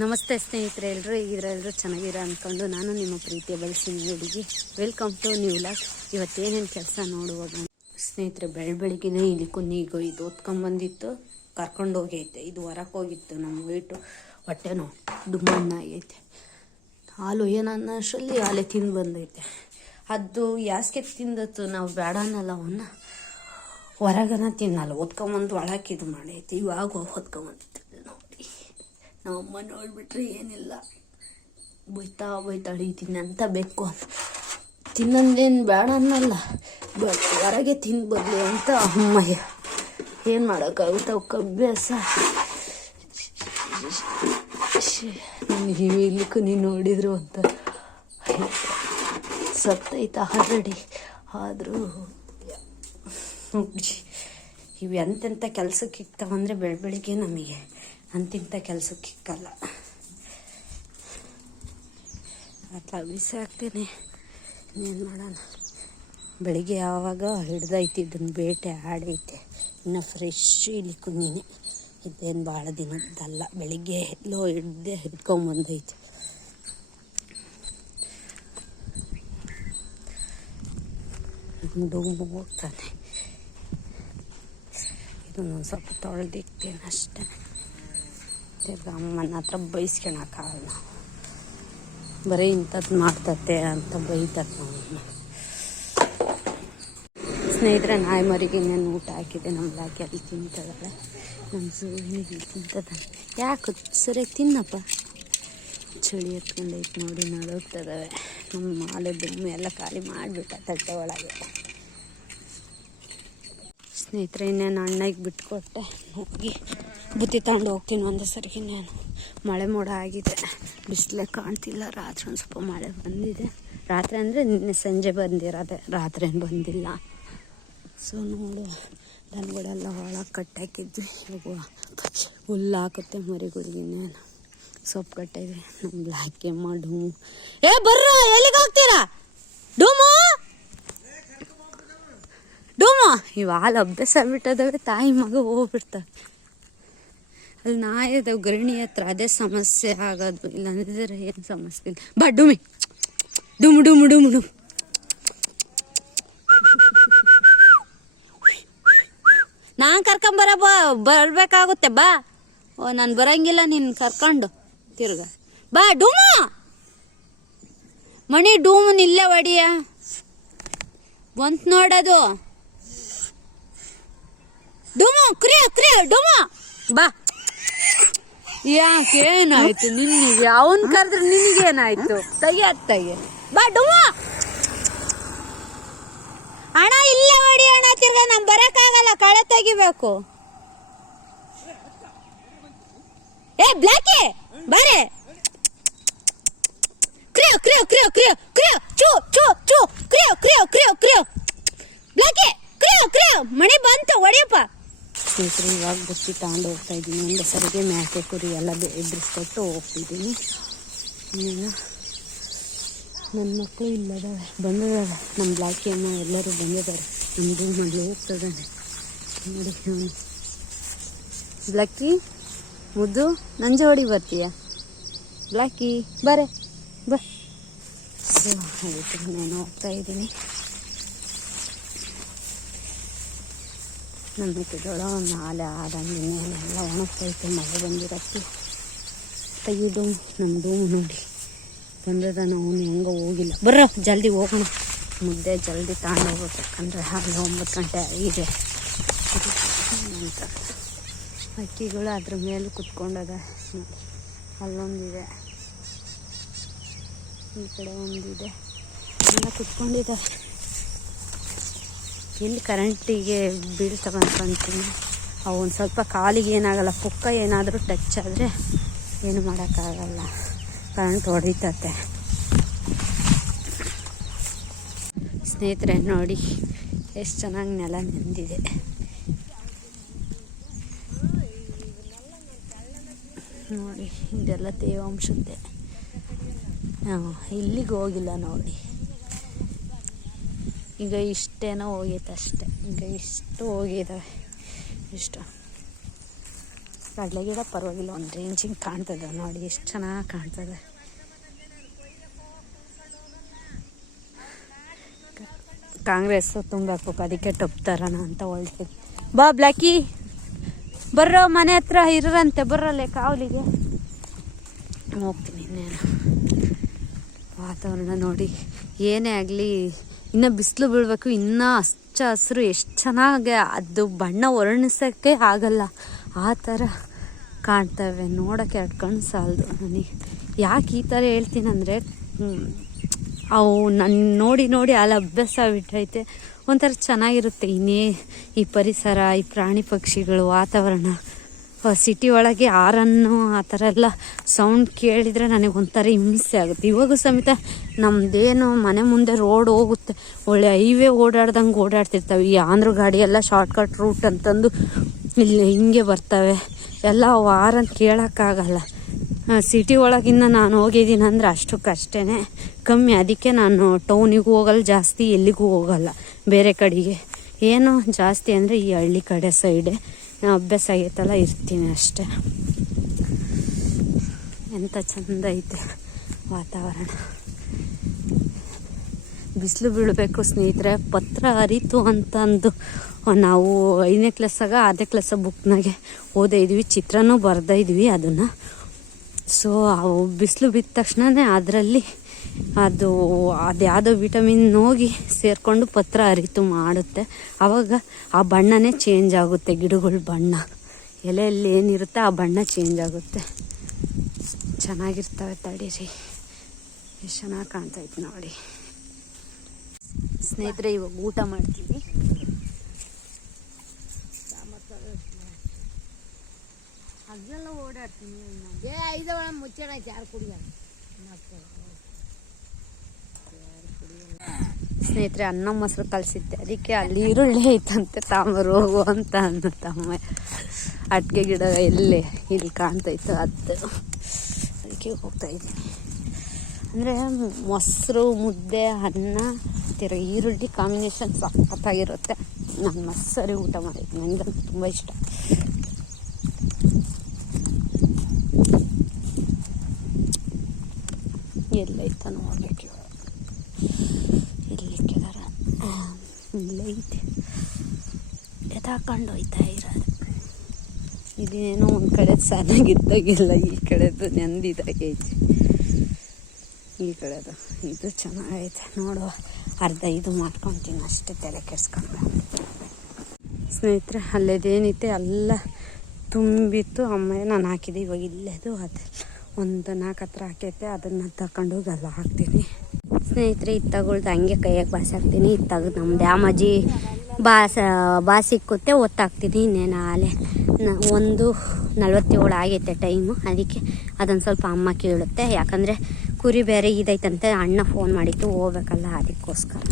ನಮಸ್ತೆ ಸ್ನೇಹಿತರೆ, ಎಲ್ಲರೂ ಹೇಗಿದ್ರೆ ಚೆನ್ನಾಗಿರೋ ಅಂದ್ಕೊಂಡು ನಾನು ನಿಮ್ಮ ಪ್ರೀತಿಯ ಬಯಸಿನ ಹುಡುಗಿ. Welcome to new vlog. ಇವತ್ತೇನೇನು ಕೆಲಸ ನೋಡುವಾಗ ಸ್ನೇಹಿತರೆ, ಬೆಳಬೆಳಿಗ್ಗೆ ಇಲ್ಲಿ ಕುನ್ನಿಗೂ ಇದು ಓದ್ಕೊಂಬಂದಿತ್ತು, ಕರ್ಕೊಂಡು ಹೋಗೈತೆ. ಇದು ಹೊರಕ್ಕೆ ಹೋಗಿತ್ತು, ನಮ್ಮ ವೇಟು ಹೊಟ್ಟೆನೋ ಡುಮ್ಮಣ್ಣ ಆಗೈತೆ. ಹಾಲು ಏನನ್ನಷ್ಟರಲ್ಲಿ ಹಾಲೆ ತಿಂದು ಬಂದೈತೆ. ಅದು ಯಾಸ್ಕೆ ತಿಂದತ್ತು, ನಾವು ಬೇಡ ಅನ್ನಲ್ಲ, ಅವನ್ನ ಹೊರಗನ ತಿನ್ನಲ್ಲ, ಓದ್ಕೊಂಬಂದು ಒಳಕ್ಕೆ ಇದು ಮಾಡೈತೆ. ಇವಾಗ ಓದ್ಕೊಂಬಂದಿತ್ತು ನೋಡಿ. ನಮ್ಮಮ್ಮ ನೋಡ್ಬಿಟ್ರೆ ಏನಿಲ್ಲ, ಬೈತಾಳೆ ತಿನ್ನಂತ ಬೇಕು ಅಂತ. ತಿನ್ನಂದೇನು ಬೇಡ ಅನ್ನಲ್ಲ, ಬಟ್ ಹೊರಗೆ ತಿಂದು ಬರಲಿ ಅಂತ ಅಮ್ಮಯ್ಯ. ಏನು ಮಾಡೋಕ್ಕಾಗುತ್ತೆ, ಅವಕ್ಕೆ ಅಭ್ಯಾಸ. ಇರ್ಲಿಕ್ಕೂ ನೀನು ನೋಡಿದ್ರು ಅಂತ ಸತ್ತೈತೆ ಆಲ್ರೆಡಿ. ಆದರೂ ಇವು ಎಂತೆಂಥ ಕೆಲಸಕ್ಕೆ ಇಕ್ತಾವಂದರೆ ಬೆಳಬೆಳಿಗ್ಗೆ ನಮಗೆ ಅಂತಿಂಥ ಕೆಲಸಕ್ಕೆ ಇಕ್ಕಲ್ಲ. ಅಥವಾ ಬಿಸಾಕ್ತೇನೆ, ಇನ್ನೇನು ಮಾಡೋಣ. ಬೆಳಿಗ್ಗೆ ಯಾವಾಗ ಹಿಡ್ದೈತಿ, ಇದನ್ನು ಬೇಟೆ ಆಡೈತೆ, ಇನ್ನು ಫ್ರೆಶ್ ಇಲ್ಲಿ ಕುಂದಿನಿ. ಇದೇನು ಭಾಳ ದಿನದ್ದಲ್ಲ, ಬೆಳಿಗ್ಗೆ ಎಲ್ಲೋ ಹಿಡ್ಕೊಂಬಂದೈತೆ. ಡೂಮು ಹೋಗ್ತಾನೆ. ಇದನ್ನೊಂದು ಸ್ವಲ್ಪ ತೊಳೆದಿಕ್ತೇನೆ ಅಷ್ಟೇ. ತಿರ್ಗಿ ಅಮ್ಮನ ಹತ್ರ ಬೈಸ್ಕೊಳಕ್ಕಾಗಲ್ಲ, ನಾವು ಬರೀ ಇಂಥದ್ದು ಮಾಡ್ತತೆ ಅಂತ ಬೈತತ್ ನಾವು. ಸ್ನೇಹಿತರೆ, ನಾಯಿ ಮರಿಗೆ ಇನ್ನೇನು ಊಟ ಹಾಕಿದೆ. ನಮ್ಮ ಲಾಕಿ ಅಲ್ಲಿ ತಿಂತದಲ್ಲ, ನಮ್ಮ ಜೂನಿಗೆ ತಿಂತದ. ಯಾಕೆ ಸರಿಯಾಗಿ ತಿನ್ನಪ್ಪ. ಚಳಿ ಎತ್ಕೊಂಡೈತೆ ನೋಡಿ, ನೋಡೋಗ್ತದವೆ. ನಮ್ಮ ಮಾಲೆ ದುಮ್ಮೆ ಎಲ್ಲ ಖಾಲಿ ಮಾಡಿಬಿಟ್ಟ ತಟ್ಟೆ ಒಳಗೆ. ಸ್ನೇಹಿತರೆ, ಇನ್ನೇನು ಅಣ್ಣಗೆ ಬಿಟ್ಕೊಟ್ಟೆ, ಹೋಗಿ ಬುತ್ತಿ ತಗೊಂಡು ಹೋಗ್ತೀನಿ ಒಂದೇ ಸರಿಗೆ. ನಾನು ಮಳೆ ಮೋಡ ಆಗಿದೆ, ಬಿಸಿಲೇ ಕಾಣ್ತಿಲ್ಲ. ರಾತ್ರಿ ಒಂದು ಸ್ವಲ್ಪ ಮಳೆ ಬಂದಿದೆ. ರಾತ್ರಿ ಅಂದರೆ ನಿನ್ನೆ ಸಂಜೆ ಬಂದಿರೋದೆ, ರಾತ್ರಿ ಏನು ಬಂದಿಲ್ಲ. ಸೊ ನೋಡು, ದನಗಳೆಲ್ಲ ಒಳಗೆ ಕಟ್ಟಾಕಿದ್ವಿ. ಇವಾಗ ಹುಲ್ಲು ಹಾಕುತ್ತೆ ಮರಿಗಳಿಗೇನೇನು ಸೊಪ್ಪು ಕಟ್ಟಿದೆ. ನಮ್ಮ ಲಾಕಿ ಅಮ್ಮ ಡೂಮು. ಬರ್ರೋ, ಎಲ್ಲಿಗೆ ಹೋಗ್ತೀರಾ ಡೂಮು? ಡೂಮು ಇವು ಹಾಲು ಅಭ್ಯಾಸ ಬಿಟ್ಟದವೆ, ತಾಯಿ ಮಗ ಹೋಗ್ಬಿಡ್ತಾವೆ. ಅಲ್ಲಿ ನಾಯಿ ಇದಾವೆ ಗೃಹಿಣಿ ಹತ್ರ, ಅದೇ ಸಮಸ್ಯೆ ಆಗೋದು. ಇಲ್ಲ ಅಂದಿದ್ರೆ ಏನು ಸಮಸ್ಯೆ ಇಲ್ಲ. ಬಾ ಡೂಮಿ, ಡುಮು ಡುಮು ಡುಮು ಡುಮು. ನಾನು ಬರ್ಬೇಕಾಗುತ್ತೆ. ಬಾ. ಓ, ನಾನು ಬರಂಗಿಲ್ಲ, ನೀನು ಕರ್ಕೊಂಡು ತಿರ್ಗ ಬಾ. ಡೂಮು ಮಣಿ, ಡೂಮನ್ ಇಲ್ಲೇ ಹೊಡಿಯ ಬಂತ ನೋಡೋದು. ಡೂಮು ಕ್ರಿಯ ಕ್ರಿಯ ಡೂಮು ಬಾ. ಯಾಕೇನಾಯ್ತು ನಿನಗೆ? ಅವನ್ ಕರೆದ್ರೆ ನಿನಗೇನಾಯ್ತು? ತೆಗೆ ಬಾ ಡೂಮು. ಅಣ್ಣ ಇಲ್ಲೇ ಹೊಡಿ ಅಣ್ಣ, ತಿರ್ಗ ನಮ್ ಬರಕ್ಕಾಗಲ್ಲ, ಕಳೆ ತೆಗಿಬೇಕು. ಬ್ಲಾಕಿ ಬಾರೆ. ಕ್ರಿಯೋ ಕ್ರಿಯೋ ಕ್ರಿಯೋ ಕ್ರಿಯೋ ಕ್ರಿಯೋ ಚೂ ಚೂ ಚೂ ಕ್ರಿಯೋ ಕ್ರಿಯೋ ಕ್ರಿಯೋ ಕ್ರಿಯೋ ಬ್ಲಾಕಿ ಕ್ರಿಯೋ ಕ್ರಿಯೋ. ಮಣಿ ಬಂತು, ಹೊಡಿಯಪ್ಪ. ಸ್ನೇಹಿತರೆ, ಇವಾಗ ಬುತ್ತಿ ತಗೊಂಡು ಹೋಗ್ತಾ ಇದ್ದೀನಿ. ಒಂದೇ ಸರಿಗೆ ಮೇಕೆ ಕುರಿ ಎಲ್ಲ ಎದುರಿಸ್ಕೊಟ್ಟು ಹೋಗ್ತಿದ್ದೀನಿ. ಇನ್ನೇನು ನನ್ನ ಮಕ್ಕಳು ಇಲ್ಲದಾವೆ, ಬಂದಿದ್ದಾವೆ. ನಮ್ಮ ಬ್ಲಾಕಿ ಅಮ್ಮ ಎಲ್ಲರೂ ಬಂದಿದ್ದಾರೆ. ನಮ್ಮ ರೂಮಲ್ಲಿ ಹೋಗ್ತದಾನೆ ನೋಡಿ ಅವನು. ಬ್ಲಾಕಿ ಮುದ್ದು, ನಂಜೆ ಹೊಡಿ ಬರ್ತೀಯ? ಬ್ಲಾಕಿ ಬರೇ ಬಾ. ಸೊ ಅದಕ್ಕೆ ನಾನು ಹೋಗ್ತಾ ಇದ್ದೀನಿ. ನಮ್ಮ ಮಿಕ್ಕದೊಳ ಒಂದು ಹಾಲೆ ಆದಂಗೆ ಇನ್ನೇನೆಲ್ಲ ಒಣಗ್ತೈತೆ, ಮಳೆ ಬಂದಿರತ್ತೆ. ತೆಗಿದು ನಮ್ಮ ಡೂಮು ನೋಡಿ ಬಂದದ. ನಾವು ಹೆಂಗೆ ಹೋಗಿಲ್ಲ. ಬರ್ರೋ ಜಲ್ದಿ ಹೋಗೋಣ, ಮುದ್ದೆ ಜಲ್ದಿ ತಗೊಂಡು ಹೋಗ್ಬೇಕು. ಯಾಕಂದರೆ ಹಾಗೆ 9 ಗಂಟೆ ಆಗಿದೆ. ನಂತರ ಅಕ್ಕಿಗಳು ಅದ್ರ ಮೇಲೆ ಕುತ್ಕೊಂಡದ. ಅಲ್ಲೊಂದಿದೆ, ಈ ಕಡೆ ಒಂದಿದೆ, ಎಲ್ಲ ಕುತ್ಕೊಂಡಿದ್ದಾರೆ. ಎಲ್ಲಿ ಕರೆಂಟಿಗೆ ಬೀಳ್ತವೆ ಅಂತೀನಿ. ಅವು ಒಂದು ಸ್ವಲ್ಪ ಕಾಲಿಗೆ ಏನಾಗಲ್ಲ, ಪುಕ್ಕ ಏನಾದರೂ ಟಚ್ ಆದರೆ ಏನು ಮಾಡೋಕ್ಕಾಗಲ್ಲ, ಕರೆಂಟ್ ಹೊಡಿತತೆ. ಸ್ನೇಹಿತರೆ ನೋಡಿ, ಎಷ್ಟು ಚೆನ್ನಾಗಿ ನೆಲ ನೆಂದಿದೆ. ನೋಡಿ, ಇದೆಲ್ಲ ತೇವಾಂಶದ್ದೆ. ಇಲ್ಲಿಗೆ ಹೋಗಿಲ್ಲ ನೋಡಿ. ಈಗ ಇಷ್ಟೇನೋ ಹೋಗೈತೆ ಅಷ್ಟೆ. ಈಗ ಇಷ್ಟು ಹೋಗಿದ್ದಾವೆ, ಇಷ್ಟು ಕಡಲೆ ಗಿಡ ಪರವಾಗಿಲ್ಲ, ಒಂದು ರೇಂಜಿಂಗ್ ಕಾಣ್ತದೆ ನೋಡಿ, ಎಷ್ಟು ಚೆನ್ನಾಗಿ ಕಾಣ್ತದೆ. ಕಾಂಗ್ರೆಸ್ ತುಂಬಬೇಕು, ಅದಕ್ಕೆ ಟಪ್ ತರೋಣ ಅಂತ ಹೊಳ್ತಿದ್ದೆ. ಬಾ ಬ್ಲ್ಯಾಕಿ, ಬರ್ರೋ ಮನೆ ಹತ್ರ ಇರಂತೆ, ಬರ್ರಲ್ಲೇ ಕಾವಲಿಗೆ ಹೋಗ್ತೀನಿ. ಇನ್ನೇನು ವಾತಾವರಣ ನೋಡಿ, ಏನೇ ಆಗಲಿ ಇನ್ನೂ ಬಿಸಿಲು ಬೀಳಬೇಕು, ಇನ್ನೂ ಹಚ್ಚ ಹಸಿರು ಎಷ್ಟು ಚೆನ್ನಾಗಿ ಅದು ಬಣ್ಣ ವರ್ಣಿಸೋಕ್ಕೆ ಆಗಲ್ಲ, ಆ ಥರ ಕಾಣ್ತವೆ. ನೋಡೋಕ್ಕೆ ಎರಡು ಕಣ್ಣು ಸಾಲದು ನನಗೆ. ಯಾಕೆ ಈ ಥರ ಹೇಳ್ತೀನಂದರೆ, ಅವು ನನ್ನ ನೋಡಿ ನೋಡಿ ಅಲ್ಲಿ ಅಭ್ಯಾಸ ಬಿಟ್ಟೈತೆ, ಒಂಥರ ಚೆನ್ನಾಗಿರುತ್ತೆ. ಇನ್ನೇ ಈ ಪರಿಸರ, ಈ ಪ್ರಾಣಿ ಪಕ್ಷಿಗಳು, ವಾತಾವರಣ, ಸಿಟಿ ಒಳಗೆ ಹಾರನ್ನು ಆ ಥರ ಎಲ್ಲ ಸೌಂಡ್ ಕೇಳಿದರೆ ನನಗೆ ಒಂಥರ ಹಿಂಸೆ ಆಗುತ್ತೆ. ಇವಾಗೂ ಸಮೇತ ನಮ್ಮದೇನು ಮನೆ ಮುಂದೆ ರೋಡ್ ಹೋಗುತ್ತೆ, ಒಳ್ಳೆ ಹೈವೇ ಓಡಾಡ್ದಂಗೆ ಓಡಾಡ್ತಿರ್ತವೆ. ಈ ಆಂಧ್ರ ಗಾಡಿ ಎಲ್ಲ ಶಾರ್ಟ್ಕಟ್ ರೂಟ್ ಅಂತಂದು ಇಲ್ಲಿ ಹಿಂಗೆ ಬರ್ತವೆ ಎಲ್ಲ, ಹಾರನ್ನು ಕೇಳೋಕ್ಕಾಗಲ್ಲ. ಸಿಟಿ ಒಳಗಿನ್ನ ನಾನು ಹೋಗಿದ್ದೀನಿ ಅಂದರೆ ಅಷ್ಟಕ್ಕಷ್ಟೇ ಕಮ್ಮಿ. ಅದಕ್ಕೆ ನಾನು ಟೌನಿಗೂ ಹೋಗಲ್ಲ ಜಾಸ್ತಿ, ಎಲ್ಲಿಗೂ ಹೋಗಲ್ಲ ಬೇರೆ ಕಡೆಗೆ. ಏನು ಜಾಸ್ತಿ ಅಂದರೆ ಈ ಹಳ್ಳಿ ಕಡೆ ಸೈಡೆ ಅಭ್ಯಾಸ ಆಗೈತಲ್ಲ, ಇರ್ತೀನಿ ಅಷ್ಟೆ. ಎಂಥ ಚಂದ ಐತೆ ವಾತಾವರಣ. ಬಿಸಿಲು ಬೀಳಬೇಕು ಸ್ನೇಹಿತರೆ. ಪತ್ರ ಹರಿತು ಅಂತಂದು ನಾವು 5ನೇ ಕ್ಲಾಸಾಗ 6ನೇ ಕ್ಲಾಸ ಬುಕ್ನಾಗೆ ಓದೇ ಇದ್ವಿ, ಚಿತ್ರನೂ ಬರ್ದಾ ಇದ್ವಿ ಅದನ್ನು. ಸೊ ಅವು ಬಿಸಿಲು ಬಿದ್ದ ತಕ್ಷಣವೇ ಅದರಲ್ಲಿ ಅದು ಯಾವುದೋ ವಿಟಮಿನ್ ಹೋಗಿ ಸೇರಿಕೊಂಡು ಪತ್ರ ಹರಿತು ಮಾಡುತ್ತೆ. ಆವಾಗ ಆ ಬಣ್ಣನೇ ಚೇಂಜ್ ಆಗುತ್ತೆ, ಗಿಡಗಳ ಬಣ್ಣ, ಎಲೆಯಲ್ಲಿ ಏನಿರುತ್ತೆ ಆ ಬಣ್ಣ ಚೇಂಜ್ ಆಗುತ್ತೆ. ಚೆನ್ನಾಗಿರ್ತವೆ. ತಡೀರಿ, ಎಷ್ಟು ಚೆನ್ನಾಗಿ ಕಾಣ್ತೈತೆ ನೋಡಿ ಸ್ನೇಹಿತರೆ. ಇವಾಗ ಊಟ ಮಾಡ್ತೀವಿ. ಅದೆಲ್ಲ ಓಡಾಡ್ತೀನಿ ಮುಚ್ಚಳ ಯಾರು ಕುಡಿಯ ಸ್ನೇಹಿತರೆ. ಅನ್ನ ಮೊಸರು ಕಲಿಸಿದ್ದೆ, ಅದಕ್ಕೆ ಅಲ್ಲಿ ಈರುಳ್ಳಿ ಐತಂತೆ ತಾಂಬರು ಹೋಗು ಅಂತ ಅಂದ ತಮ್ಮ. ಅಡಿಕೆ ಗಿಡ ಎಲ್ಲೇ ಇಲ್ಲಿ ಕಾಣ್ತೈತೆ ಅದು, ಅದಕ್ಕೆ ಹೋಗ್ತಾ ಇದ್ದೀನಿ. ಅಂದರೆ ಮೊಸರು, ಮುದ್ದೆ, ಅನ್ನ, ತಿರುಗಿ ಈರುಳ್ಳಿ ಕಾಂಬಿನೇಷನ್ ಸಖತ್ತಾಗಿರುತ್ತೆ. ನಾನು ಮಸ್ಸರಿ ಊಟ ಮಾಡಿದ್ದೆ, ನನಗಂತೂ ತುಂಬ ಇಷ್ಟ. ಎಲ್ಲೈತ ನೋಡ್ಬೇಕು, ಎಲ್ಲಿ ಕೆಳರ ಇಲ್ಲೈತೆ, ಎದಾಕೊಂಡು ಹೋಯ್ತಾ ಇರೋದು. ಇದೇನೋ ಒಂದು ಕಡೆ ಚೆನ್ನಾಗಿದ್ದಾಗಿಲ್ಲ, ಈ ಕಡೆದು ನೆಂದಿದ್ದಾಗೈತೆ, ಈ ಕಡೆದು ಇದು ಚೆನ್ನಾಗೈತೆ. ನೋಡುವ, ಅರ್ಧ ಇದು ಮಾಡ್ಕೊತೀನಿ ಅಷ್ಟೇ, ತಲೆ ಕೆಡ್ಸ್ಕೊಂಡು. ಸ್ನೇಹಿತರೆ, ಅಲ್ಲೇದೇನೈತೆ ಎಲ್ಲ ತುಂಬಿತ್ತು. ಅಮ್ಮ ನಾನು ಹಾಕಿದೆ, ಇವಾಗ ಇಲ್ಲೇದು ಅದು ಒಂದು 4 ಹತ್ರ ಹಾಕೈತೆ, ಅದನ್ನು ತಗೊಂಡೋಗಿ ಅಲ್ಲ ಹಾಕ್ತೀನಿ. ಸ್ನೇಹಿತರೆ, ಇತ್ತಾಗಳ್ದು ಹಂಗೆ ಕೈಯಾಗ ಬಾಸಿ ಹಾಕ್ತೀನಿ. ಇತ್ತಾಗ ನಮ್ದು ಅಮ್ಮಾಜಿ ಬಾಸಿಕ್ಕುತ್ತೆ, ಒತ್ತಾಕ್ತೀನಿ. ಇನ್ನೇನು ಆಲೆ 1:47 ಆಗೈತೆ ಟೈಮು. ಅದಕ್ಕೆ ಅದನ್ನು ಸ್ವಲ್ಪ ಅಮ್ಮ ಕೇಳುತ್ತೆ, ಯಾಕಂದರೆ ಕುರಿ ಬೇರೆ ಇದೈತಂತೆ, ಅಣ್ಣ ಫೋನ್ ಮಾಡಿತ್ತು, ಹೋಗ್ಬೇಕಲ್ಲ, ಅದಕ್ಕೋಸ್ಕರ.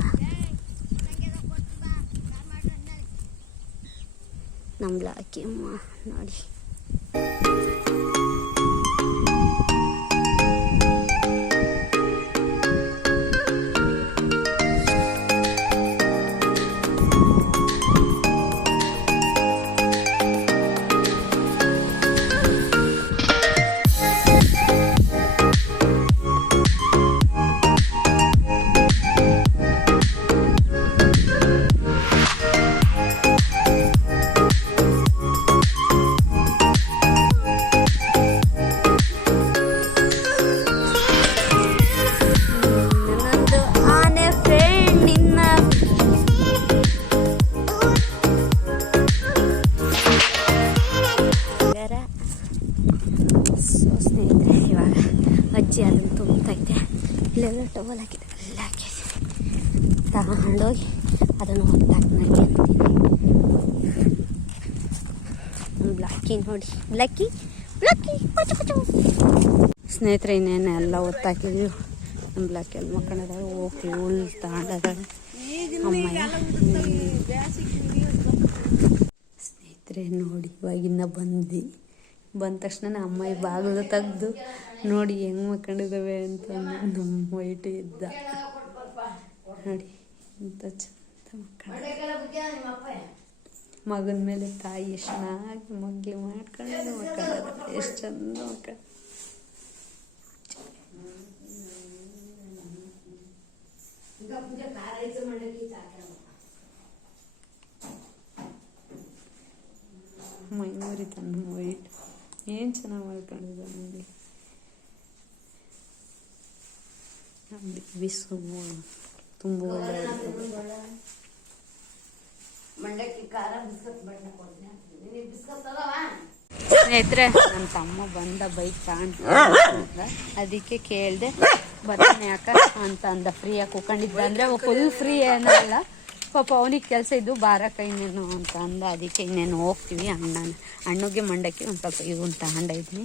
ನಮ್ಮ ಲಾಕಿ ಅಮ್ಮ ನೋಡಿ. ಸ್ನೇಹಿತರೆ, ಇವಾಗ ಅಜ್ಜಿ ಅದನ್ನು ತುಂಬತೈತೆ. ಇಲ್ಲೆಲ್ಲ ಟವಲ್ ಹಾಕಿದೆ, ಎಲ್ಲ ಹಾಕಿದೆ, ತಗೊಂಡೋಗಿ ಅದನ್ನು ಹೊತ್ತಾಕಿ ಬ್ಲಾಕಿ ನೋಡಿ, ಬ್ಲಾಕಿ ಬ್ಲಾಕಿ. ಸ್ನೇಹಿತರೆ, ಇನ್ನೇನು ಎಲ್ಲ ಹೊತ್ತಾಕಿದ್ವಿ. ನಮ್ಮ ಬ್ಲಾಕಿ ಅಲ್ಲಿ ಮಕ್ಕಳದಾಗ ಹೋಗಿ ಹುಲ್ ತಗೊಂಡಾಗ ಅಮ್ಮಯ್ಯ. ಸ್ನೇಹಿತರೆ ನೋಡಿ, ಇವಾಗಿನ್ನ ಬಂದ ತಕ್ಷಣ ಅಮ್ಮ ಬಾಗಿಲು ತೆಗ್ದು ನೋಡಿ ಹೆಂಗೆ ಮಕ್ಕಂಡಿದ್ದಾವೆ ಅಂತ ನಮ್ಮ ವೈಟು ಇದ್ದ ನೋಡಿ, ಇಂಥ ಚಂದ ಮಕ್ಕಳ. ಮಗನ ಮೇಲೆ ತಾಯಿ ಎಷ್ಟು ಚೆನ್ನಾಗಿ ಮಗ್ಗಿ ಮಾಡ್ಕೊಂಡು ಮಕ್ಕಳ ಎಷ್ಟು ಚಂದ ಮಕ್ಕಳ. ಮೈಮೂರಿ ತನ್ನ ವೈಟ್ ಏನು ಚೆನ್ನಾಗಿ ಮಾಡ್ಕೊಂಡಿದ್ದ ನೋಡಿ. ಬಿಸು ತುಂಬ ಒಳ್ಳೆ ಸ್ನೇಹಿತರೆ, ನನ್ನ ತಮ್ಮ ಬಂದ ಬೈಕ್ ತಗೊಂಡು ಅದಕ್ಕೆ ಕೇಳಿದೆ ಬರ್ತಾನೆ ಯಾಕ ಅಂತ ಅಂದ. ಫ್ರೀಯಾಗಿ ಕೂಕೊಂಡಿದ್ದ ಅಂದರೆ ಫುಲ್ ಫ್ರೀ ಏನಲ್ಲ, ಪಾಪ ಅವನಿಗೆ ಕೆಲಸ ಇದ್ದು ಬಾರಕ್ಕ ಇನ್ನೇನು ಅಂತ ಅಂದ. ಅದಕ್ಕೆ ಇನ್ನೇನು ಹೋಗ್ತೀವಿ. ಹಣ್ಣುಗೆ ಮಂಡಕ್ಕಿ ಒಂದು ಸ್ವಲ್ಪ ಇವನ್ ತಗೊಂಡಿದ್ನಿ,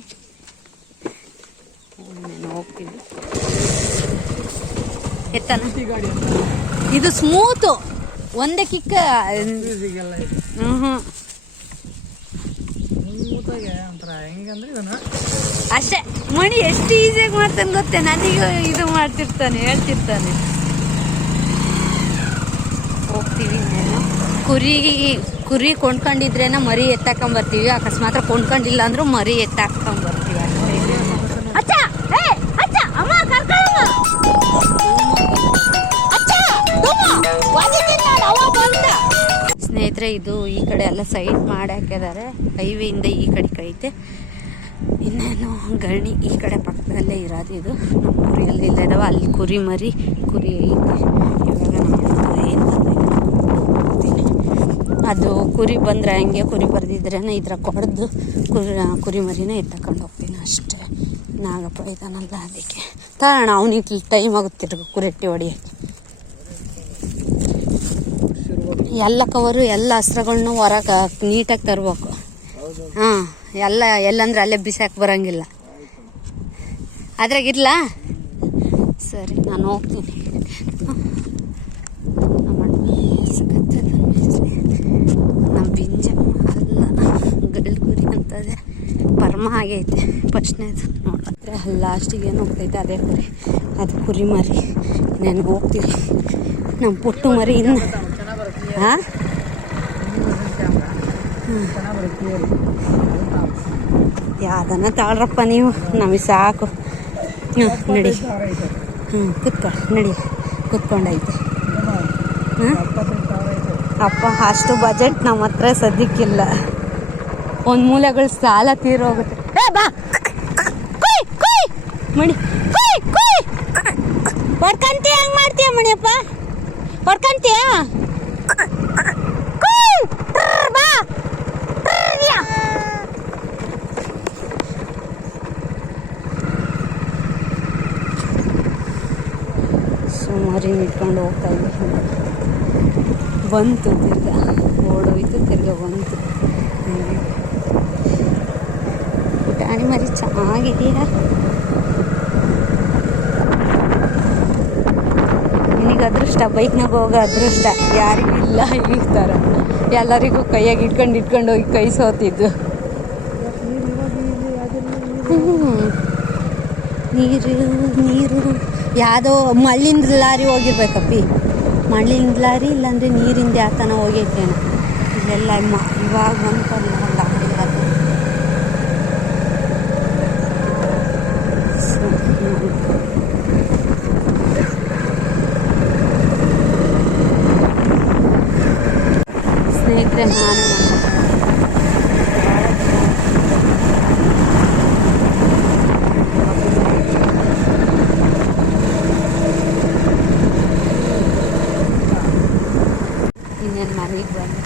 ಇನ್ನೇನು ಹೋಗ್ತೀವಿ. ಎತ್ತನ ಇದು ಸ್ಮೂತು, ಒಂದೇ ಕಿಕ್ಕ. ಅಷ್ಟೇ. ಮಣಿ ಎಷ್ಟು ಈಸಿಯಾಗಿ ಮಾಡ್ತಾನೆ ಗೊತ್ತೇ, ನನಗೆ ಇದು ಮಾಡ್ತಿರ್ತಾನೆ, ಹೇಳ್ತಿರ್ತಾನೆ. ಹೋಗ್ತೀವಿ ಇನ್ನೇನು. ಕುರಿ ಕೊಂಡ್ಕೊಂಡಿದ್ರೇನ ಮರಿ ಎತ್ತಾಕೊಂಬರ್ತೀವಿ, ಅಕಸ್ಮಾತ್ ಕೊಂಡ್ಕೊಂಡಿಲ್ಲ ಅಂದ್ರೂ ಮರಿ ಎತ್ತಾಕೊಂಬರ್ತೀವಿ ಅಷ್ಟೇ. ಅಚ್ಚ ಅಚ್ಚ ಅಮ್ಮ ಕರ್ಕೊಳ್ಳ ಸ್ನೇಹಿತರೆ, ಇದು ಈ ಕಡೆ ಎಲ್ಲ ಸೈಡ್ ಮಾಡಿ ಹಾಕಿದ್ದಾರೆ. ಹೈವೇಯಿಂದ ಈ ಕಡೆ ಐತೆ, ಇನ್ನೇನು ಗಣಿ ಈ ಕಡೆ ಪಕ್ಕದಲ್ಲೇ ಇರೋದು. ಇದು ನಮ್ಮ ಕುರಿಯಲ್ಲಿ ಇಲ್ಲ ಇದಾವೆ, ಅಲ್ಲಿ ಕುರಿ ಮರಿ ಕುರಿ ಐತೆ. ಇವಾಗ ನಾನು ಏನು ಹೋಗ್ತೀನಿ, ಅದು ಕುರಿ ಬಂದರೆ ಹಂಗೆ ಕುರಿ ಬರ್ದಿದ್ರೇನೆ ಇದ್ರ ಕೊಡ್ದು ಕುರಿ ಮರಿನೇ ಎತ್ತಕೊಂಡು ಹೋಗ್ತೀನಿ ಅಷ್ಟೇ. ನಾಗಪ್ಪ ಇದ್ದಾನಲ್ಲ ಅದಕ್ಕೆ ಕಾರಣ ಅವನಿಗೆ ಟೈಮ್ ಆಗುತ್ತಿರ್ಬೇಕು ಕುರೆಟ್ಟಿ ಹೊಡಿಯೋಕ್ಕೆ. ಎಲ್ಲ ಕವರು ಎಲ್ಲ ಅಸ್ತ್ರಗಳನ್ನೂ ಹೊರಗೆ ನೀಟಾಗಿ ತರ್ಬೇಕು. ಹಾಂ, ಎಲ್ಲಂದ್ರೆ ಅಲ್ಲೇ ಬಿಸಾಕಿ ಬರೋಂಗಿಲ್ಲ. ಅದ್ರಾಗಿರ್ಲ ಸರಿ, ನಾನು ಹೋಗ್ತೀನಿ. ನಮ್ಮ ಬಿಂಜಮ್ಮ ಅಲ್ಲ ಗಲ್ಡು ಕುರಿ ಅಂತದೆ, ಪರ್ಮ ಆಗೈತೆ ಫಸ್ಟ್ನೇದು ನೋಡಿದ್ರೆ. ಲಾಸ್ಟಿಗೆ ಏನು ಹೋಗ್ತೈತೆ ಅದೇ ಕುರಿ, ಅದು ಕುರಿ ಮರಿ. ನಾನು ಹೋಗ್ತೀವಿ. ನಮ್ಮ ಪುಟ್ಟು ಮರಿ ಇನ್ನು ಹಾಂ ಯಾವ್ದನ್ನ ತಾಳ್ರಪ್ಪ ನೀವು, ನಮಗೆ ಸಾಕು. ನಡಿ ನಡಿ ಕೂತ್ಕೊಂಡೈತೆ. ಅಪ್ಪ ಅಷ್ಟು ಬಜೆಟ್ ನಮ್ಮ ಹತ್ರ ಸದ್ಯಕ್ಕಿಲ್ಲ. ಒಂದು ಮೂಲೆಗಳು ಸಾಲ ತೀರೋಗುತ್ತೆ. ಬಾ ಮಣಿ ಹೊಡ್ಕಂತೀಯ, ಹೆಂಗೆ ಮಾಡ್ತೀಯ ಮಣಿಯಪ್ಪ? ಹೊಡ್ಕಂತೀಯ? ಸುಮಾರಿ ಇಟ್ಕೊಂಡು ಹೋಗ್ತಾ ಇದ್ವಿ. ಬಂತು ತಿರ್ಗ ಓಡೋಯ್ತು, ತಿರ್ಗ ಬಂತು. ಪುಟಾಣಿ ಮರಿ ಚೆನ್ನಾಗಿದೆಯಾ? ನಿನಗೆ ಅದೃಷ್ಟ, ಬೈಕ್ನಾಗ ಹೋಗೋ ಅದೃಷ್ಟ ಯಾರಿಗೂ ಇಲ್ಲ ಈ ಥರ. ಎಲ್ಲರಿಗೂ ಕೈಯಾಗಿ ಇಟ್ಕೊಂಡು ಹೋಗಿ ಕೈ ಸೋತಿದ್ದು. ನೀರು ಯಾವುದೋ ಮಳ್ಳಿಂದ ಲಾರಿ ಹೋಗಿರ್ಬೇಕಪ್ಪಿ, ಮಳ್ಳಿಂದ ಲಾರಿ ಇಲ್ಲಾಂದರೆ ನೀರಿಂದ ಯಾತನ ಹೋಗೈತೇನೋ. ಇಲ್ಲೆಲ್ಲ ಇವಾಗ ಬಂತಲ್ಲ ಲಾರಿ ಅದು. ಸ್ನೇಹಿತರೆ, ನಾನು ಇನ್ನೇನು ಮನೆಗೆ ಬಂದು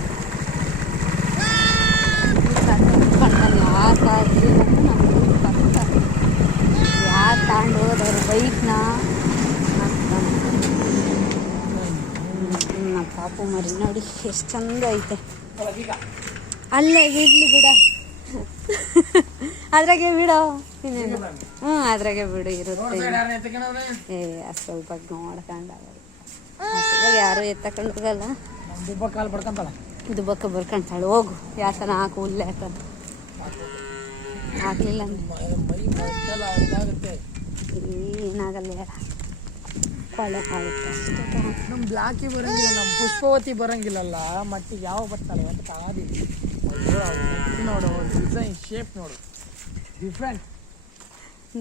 ಯಾರು ತಗೊಂಡು ಹೋದವ್ರು ಬೈಕ್ನ ನಮ್ಮ ಪಾಪು ಮರಿ ನೋಡಿ ಎಷ್ಟು ಚಂದ ಐತೆ. ಅಲ್ಲೇ ಇಡ್ಲಿ ಬಿಡ, ಅದ್ರಾಗೆ ಬಿಡೋ ಇನ್ನೇನು. ಅದ್ರಾಗೆ ಬಿಡು ಇರುತ್ತೆ. ಸ್ವಲ್ಪ ನೋಡ್ಕೊಂಡಾಗ ಯಾರು ಎತ್ತಕೊಂಡು ಹೋಗಲ್ಲ, ದುಬ್ಬಕ್ಕ ಬರ್ಕೊಂತಾಳೆ. ಹೋಗು ಯಾತನ ಹಾಕು, ಹುಲ್ಲೆ ಹಾಕೋದು ಹಾಕ್ಲಿಲ್ಲ ಏನಾಗಲ್ಲ. ಕೊಳೆ ಆಗುತ್ತೆ ಅಷ್ಟೇ. ನಮ್ಮ ಬ್ಲಾಕಿ ಬರಂಗಿಲ್ಲ, ನಮ್ಮ ಪುಷ್ಪವತಿ ಬರಂಗಿಲ್ಲಲ್ಲ, ಮಟ್ಟಿಗೆ ಯಾವ ಬರ್ತಾಳೆ ಅಂತ ಕಾದಿದ್ವಿ. ನೋಡು ಡಿಸೈನ್ ಶೇಪ್ ನೋಡು ಡಿಫ್ರೆಂಟ್.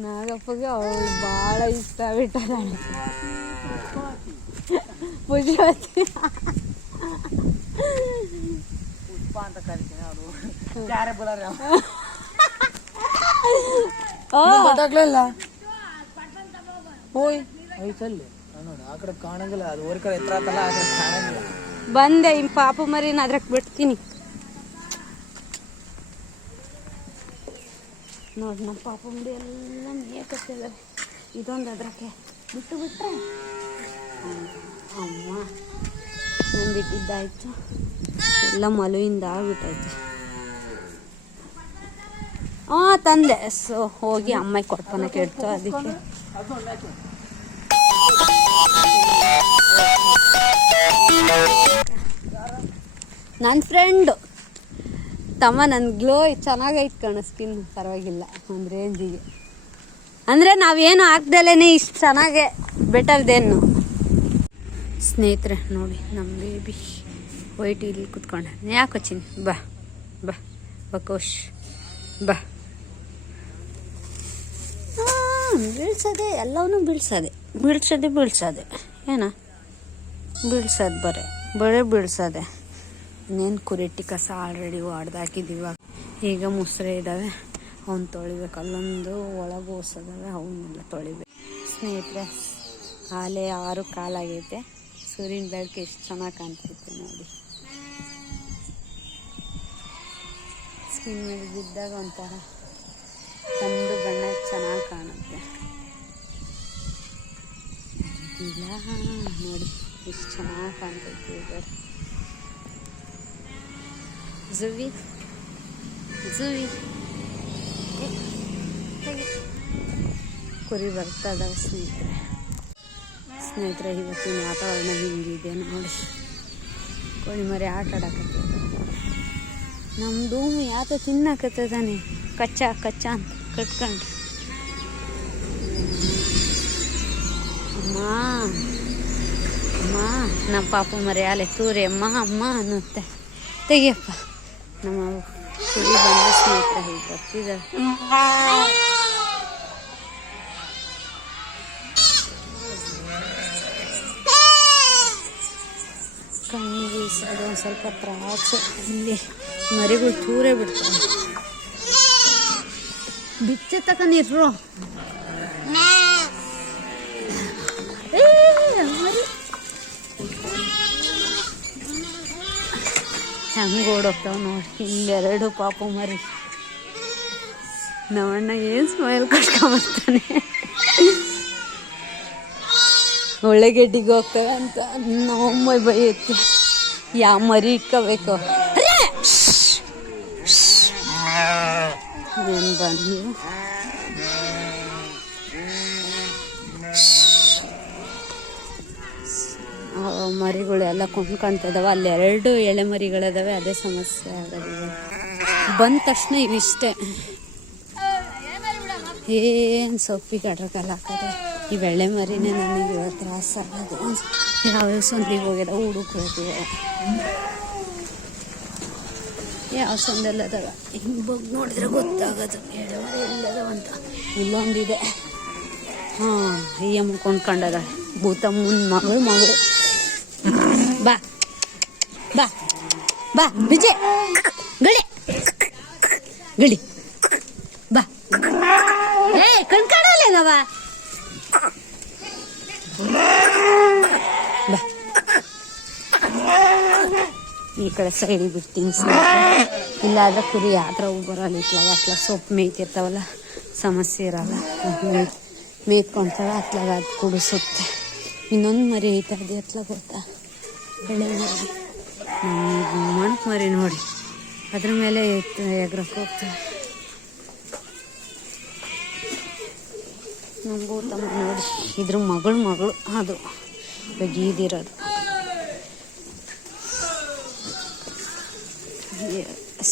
ನಾಗಪ್ಪಗೆ ಅವಳು ಭಾಳ ಇಷ್ಟ ಬಿಟ್ಟಾರೆ ಪುಷ್ಪವತಿ. ಪುಷ್ಪ ಅಂತ ಕರಿತೀನಿ, ಅದು ಯಾರೇ ಬರೋರು ಗೊತ್ತಾಗ್ಲಿಲ್ಲ. ಹೋಯ್ ಐತಲ್ಲಿ ನೋಡು, ಆ ಕಡೆ ಕಾಣಂಗಿಲ್ಲ, ಅದು ಊರ ಕಡೆ ಎತ್ತರ ಆತಲ್ಲ, ಆ ಕಡೆ ಕಾಣಂಗಿಲ್ಲ. ಬಂದೆ ಇನ್ ಪಾಪು ಮರಿನ ಅದ್ರಕ್ಕೆ ಬಿಡ್ತೀನಿ ನೋಡಿ. ನಮ್ಮ ಪಾಪು ಮರಿ ಎಲ್ಲ ಮೇಕತ್ತಿದ್ದಾರೆ. ಇದೊಂದು ಅದ್ರಕ್ಕೆ ಬಿಟ್ಟು ಬಿಟ್ರೆ ಅಮ್ಮ ನಾನು ಬಿಟ್ಟಿದ್ದಾಯ್ತು, ಎಲ್ಲ ಮಲುವಿಂದ ಆಗ್ಬಿಟ್ಟೈತೆ. ತಂದೆ. ಸೊ ಹೋಗಿ ಅಮ್ಮಗೆ ಕೊಡ್ತಾನೆ ಕೇಳ್ತು. ಅದಕ್ಕೆ ನನ್ನ ಫ್ರೆಂಡು ತಮ್ಮ ನನ್ನ ಗ್ಲೋ ಚೆನ್ನಾಗೈತೆ ಕಣ, ಸ್ಕಿನ್ ಪರವಾಗಿಲ್ಲ ಒಂದು ರೇಂಜಿಗೆ. ಅಂದರೆ ನಾವೇನು ಹಾಕ್ದಲೇ ಇಷ್ಟು ಚೆನ್ನಾಗೆ ಬೆಟರ್ದೇನು. ಸ್ನೇಹಿತರೆ ನೋಡಿ ನಮ್ಮ ಬೇಬಿ ವೈಟ್ ಇಲ್ಲಿ ಕುತ್ಕೊಂಡೆ. ಯಾಕೆ ಚಿನ್ ಬಾ ಬಾ ಬಕೋಶ್ ಬಾ. ಬೀಳ್ಸೋದೆ ಎಲ್ಲವನ್ನೂ ಬೀಳ್ಸೋದೆ ಏನ ಬೀಳ್ಸೋದು ಬರೇ ಬೀಳ್ಸೋದೆ. ಇನ್ನೇನು ಕುರಿಟಿ ಕಸ ಆಲ್ರೆಡಿ ಹೊಡೆದಾಕಿದ್ದೀವಿ. ಈಗ ಮುಸ್ರೆ ಇದ್ದಾವೆ, ಅವನ್ನ ತೊಳಿಬೇಕು. ಅಲ್ಲೊಂದು ಒಳಗೆ ಓಸೋದವೆ, ಅವನ್ನೆಲ್ಲ ತೊಳಿಬೇಕು. ಸ್ನೇಹಿತರೆ ಆಲೆ 6 ಕಾಲಾಗೈತೆ. ಸೂರ್ಯನ ಬೆಳಕು ಎಷ್ಟು ಚೆನ್ನಾಗಿ ಕಾಣ್ತೈತೆ ನೋಡಿ. ಸ್ಕಿನ್ ಮೇಲೆ ಬಿದ್ದಾಗ ಒಂಥರ ಕಂದು ಬಣ್ಣ ಚೆನ್ನಾಗಿ ಕಾಣುತ್ತೆ. ಇಲ್ಲ ನೋಡಿ ಎಷ್ಟು ಚೆನ್ನಾಗಿ ಕಾಣ್ತೈತೆ. ಈಗ ಜುವಿ ಕುರಿ ಬರ್ತಾ ಇದಾವೆ ಸ್ನೇಹಿತರೆ. ಇವತ್ತಿನ ವಾತಾವರಣ ಹಿಂಗಿದೆ ನೋಡಿ. ಕೋಳಿ ಮರಿ ಆಟ ಆಡಕತ್ತದ. ನಮ್ಮ ಡೂಮು ಯಾತ ತಿನ್ನಕತ್ತದಾನೆ ಕಚ್ಚ ಅಂತ ಕಟ್ಕೊಂಡು. ಅಮ್ಮ ನಮ್ಮ ಪಾಪ ಮರಿ ಆಲೆ ತೂರಿ ಅಮ್ಮ ಅನ್ನುತ್ತೆ. ತೆಗಿಯಪ್ಪ. ನಮ್ಮ ಕುರಿ ಬಂದು ಸ್ನೇಹಿತರೆ ಹೀಗೆ ಬರ್ತಿದ್ದಾವೆ. ಕಣ್ಣಿಗೆ ಅದೊಂದು ಸ್ವಲ್ಪ ತ್ರಾಸು. ಇಲ್ಲಿ ಮರಿಗಳು ತೂರೇ ಬಿಡ್ತಾವೆ. ಬಿಚ್ಚೆ ತಕೊಂಡಿರು ಹೆಂಗೆ ಓಡೋಗ್ತಾವ ನೋಡಿ. ಇಲ್ಲೆರಡು ಪಾಪು ಮರಿ. ನಮ್ಮಣ್ಣ ಏನು ಸ್ಮೈಲ್ ಕಟ್ಕೊಂಬರ್ತಾನೆ. ಒಳ್ಳೆ ಗೆಡ್ಡಿಗೆ ಹೋಗ್ತವೆ ಅಂತ ನಮ್ಮಮ್ಮ ಬೈಯುತ್ತೆ. ಯಾವ ಮರಿ ಇಟ್ಕೋಬೇಕು ಏನು ಬನ್ನಿ. ಮರಿಗಳು ಎಲ್ಲ ಕೊಂಡ್ಕೊಳ್ತಿದ್ದಾವೆ. ಅಲ್ಲಿ 2 ಎಳೆ ಮರಿಗಳಿದಾವೆ. ಅದೇ ಸಮಸ್ಯೆ ಆಗೋದಿದೆ. ಬಂದ ತಕ್ಷಣ ಇವಿಷ್ಟೇ, ಏನು ಸೊಪ್ಪಿಗೆ ಅಡ್ರಕಲ್ಲ ಹಾಕೋದು. ಈ ಬೆಳೆ ಮರಿನೇ ನನಗೆ ಇವತ್ತು ತ್ರಾಸ ಆಗೋದು. ಯಾವ್ಯಾವ ಸಂದಿಗೆ ಹೋಗ್ಯದ ಹುಡುಕ್ಬೇಕು, ಯಾವ ಸಂದೆಲ್ಲ ಅದಾವ ಹಿಂಗೆ ಬಗ್ಗೆ ನೋಡಿದ್ರೆ ಗೊತ್ತಾಗೋದು ಎಳೆ ಮರಿ ಎಲ್ಲದವ ಅಂತ. ಇಲ್ಲೊಂದಿದೆ. ಈ ಅಮ್ಮ ಕೊಂಡ್ಕೊಂಡದ ಭೂತಮ್ಮನ ಮಗಳು. ಬಾ ಬಾ ಬಾ ವಿಜಯ್ ಗಳಿ ಬಾ. ಕಣ್ಕಾಣಲ್ಲೇನವ ಬಾ. ಈ ಕಡೆ ಸೈಡಿಗೆ ಬಿಡ್ತೀನಿ. ಇಲ್ಲಾದ್ರೆ ಕುರಿ ಹತ್ರ ಬರಲ್ಲ. ಅತ್ಲಾಗ ಸೊಪ್ಪು ಮೇಯ್ತಿರ್ತಾವಲ್ಲ, ಸಮಸ್ಯೆ ಇರಲ್ಲ. ಮೇಯ್ಕೊಂತಾವ ಅತ್ಲಾಗ ಅದು ಕುಡಿಸುತ್ತೆ. ಇನ್ನೊಂದು ಮರಿ ಐತೆ, ಅದು ಎತ್ಲ ಗೊತ್ತಾ, ಬೆಳೆ ಮರಿ. ಮಣಕ್ ಮರಿ ನೋಡಿ, ಅದ್ರ ಮೇಲೆ ಎಗ್ರಕ್ಕೆ ಹೋಗ್ತವೆ. ನಮಗೂ ತಮ್ಮ ನೋಡಿ, ಇದ್ರ ಮಗಳು ಅದು ಬಗೀದಿರೋದು.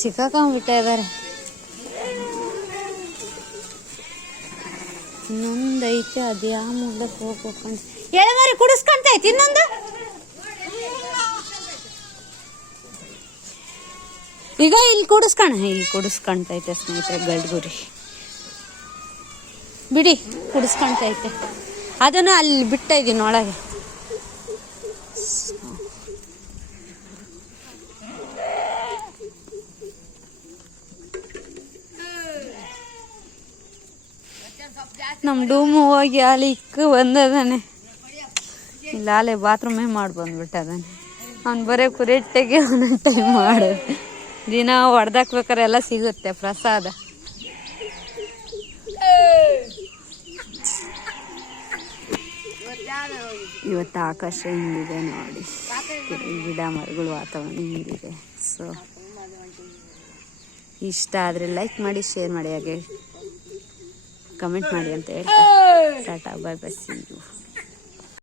ಸಿಕ್ಕಾಕೊಂಡ್ಬಿಟ್ಟ ಇದ್ದಾರೆ. ಇನ್ನೊಂದು ಐತೆ, ಅದು ಯಾವ ಮೂಲಕ್ಕೆ ಹೋಗ್ಬೇಕಂತ ಎಳೆಮರಿ ಕುಡಿಸ್ಕೊಂತೈತಿ ಇನ್ನೊಂದು. ಈಗ ಇಲ್ಲಿ ಕುಡಿಸ್ಕೊಂತೈತೆ ಸ್ನೇಹಿತರೆ ಗಡ್ಗುರಿ. ಬಿಡಿ ಕುಡಿಸ್ಕೊಂತೈತೆ. ಅದನ್ನ ಅಲ್ಲಿ ಬಿಟ್ಟ ಇದೀನಿ ಒಳಗೆ. ನಮ್ಮ ಡೂಮು ಹೋಗಿ ಅಲ್ಲಿ ಬಂದದಾನೆ. ಇಲ್ಲ ಅಲ್ಲೇ ಬಾತ್ರೂಮೇ ಮಾಡಿ ಬಂದ್ಬಿಟ್ಟದಾನೆ. ಅವ್ನು ಬರೀ ಕುರಿಟ್ಟೆಗೆ ಒಂದೊಂದು ಟೈಮ್ ಮಾಡೋದು. ದಿನ ಹೊಡೆದಾಕ್ಬೇಕಾರೆ ಎಲ್ಲ ಸಿಗುತ್ತೆ ಪ್ರಸಾದ. ಇವತ್ತು ಆಕಾಶ ಹಿಂಗಿದೆ ನೋಡಿ, ಗಿಡ ಮರಗಳು ವಾತಾವರಣ ಹಿಂಗಿದೆ. ಸೊ ಇಷ್ಟ ಆದರೆ ಲೈಕ್ ಮಾಡಿ, ಶೇರ್ ಮಾಡಿ, ಹಾಗೆ ಕಮೆಂಟ್ ಮಾಡಿ ಅಂತ ಹೇಳ್ತಾ tata, bye bye, see you.